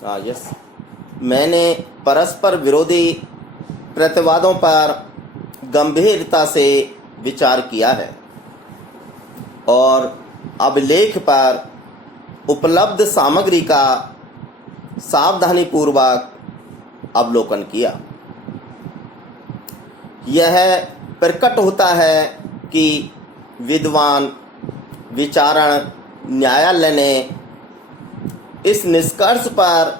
Yes, मैंने परस्पर विरोधी प्रतिवादों पर गंभीरता से विचार किया है और अभिलेख पर उपलब्ध सामग्री का सावधानीपूर्वक अवलोकन किया। यह प्रकट होता है कि विद्वान विचारण न्यायालय ने इस निष्कर्ष पर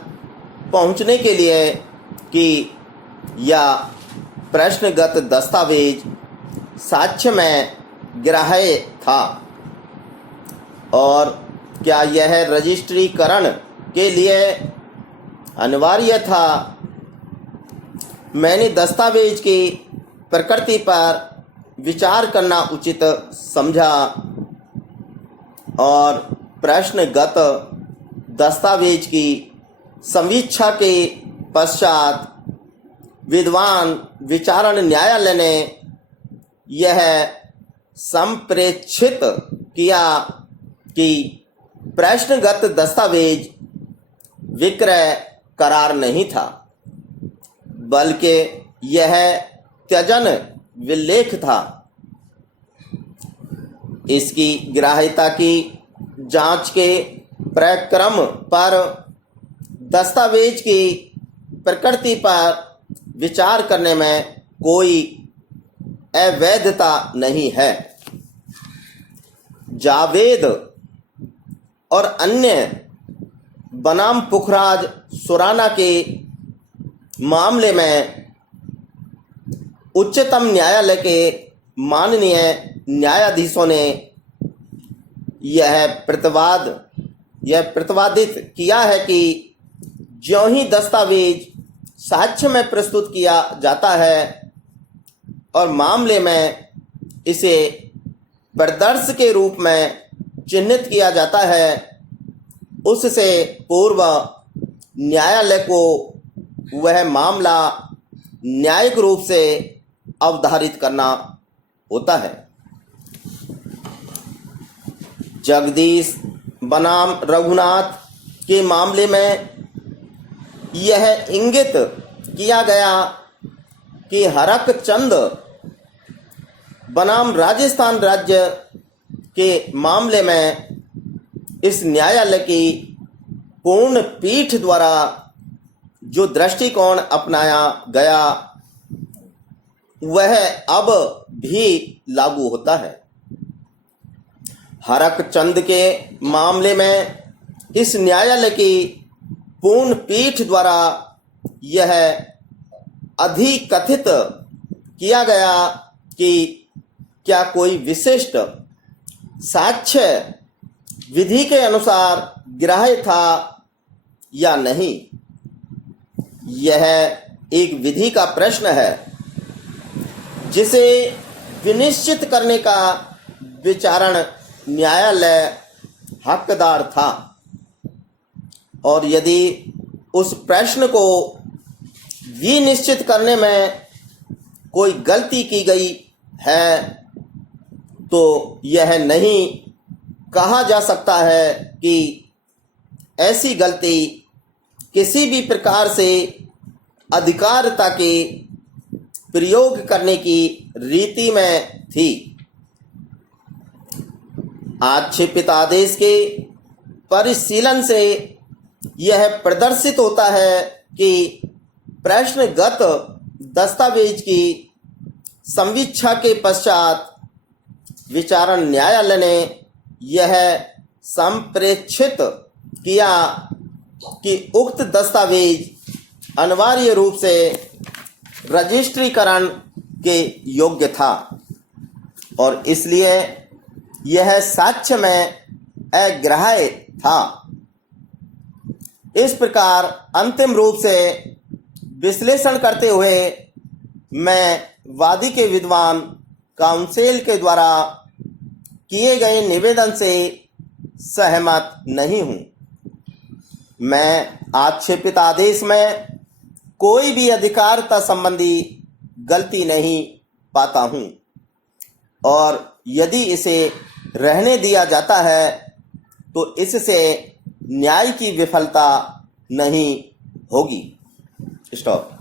पहुंचने के लिए कि यह प्रश्नगत दस्तावेज साक्ष्य में ग्राह्य था और क्या यह रजिस्ट्रीकरण के लिए अनिवार्य था। मैंने दस्तावेज की प्रकृति पर विचार करना उचित समझा और प्रश्नगत दस्तावेज की समीक्षा के पश्चात विद्वान विचारण न्यायालय ने यह संप्रेक्षित किया कि प्रश्नगत दस्तावेज विक्रय करार नहीं था, बल्कि यह त्यजन विलेख था। इसकी ग्राह्यता की जांच के प्रक्रम पर दस्तावेज की प्रकृति पर विचार करने में कोई अवैधता नहीं है। जावेद और अन्य बनाम पुखराज सुराना के मामले में उच्चतम न्यायालय के माननीय न्यायाधीशों ने यह प्रतिवादित किया है कि ज्यों ही दस्तावेज साक्ष्य में प्रस्तुत किया जाता है और मामले में इसे प्रदर्श के रूप में चिन्हित किया जाता है, उससे पूर्व न्यायालय को वह मामला न्यायिक रूप से अवधारित करना होता है। जगदीश बनाम रघुनाथ के मामले में यह इंगित किया गया कि हरक चंद बनाम राजस्थान राज्य के मामले में इस न्यायालय की पूर्ण पीठ द्वारा जो दृष्टिकोण अपनाया गया वह अब भी लागू होता है। हरक चंद के मामले में इस न्यायालय की पूर्ण पीठ द्वारा यह अधिकथित किया गया कि क्या कोई विशिष्ट साक्ष्य विधि के अनुसार ग्राह्य था या नहीं। यह एक विधि का प्रश्न है जिसे विनिश्चित करने का विचारण न्यायालय हकदार था और यदि उस प्रश्न को विनिश्चित करने में कोई गलती की गई है तो यह नहीं कहा जा सकता है कि ऐसी गलती किसी भी प्रकार से अधिकारिता के प्रयोग करने की रीति में थी। आक्षेपित आदेश के परिशीलन से यह प्रदर्शित होता है कि प्रश्नगत दस्तावेज की समीक्षा के पश्चात विचारण न्यायालय ने यह संप्रेक्षित किया कि उक्त दस्तावेज अनिवार्य रूप से रजिस्ट्रीकरण के योग्य था और इसलिए यह साक्ष्य में अग्राह्य था। इस प्रकार अंतिम रूप से विश्लेषण करते हुए मैं वादी के विद्वान काउंसिल के द्वारा किए गए निवेदन से सहमत नहीं हूं। मैं आक्षेपित आदेश में कोई भी अधिकारिता संबंधी गलती नहीं पाता हूं और यदि इसे रहने दिया जाता है तो इससे न्याय की विफलता नहीं होगी। स्टॉप।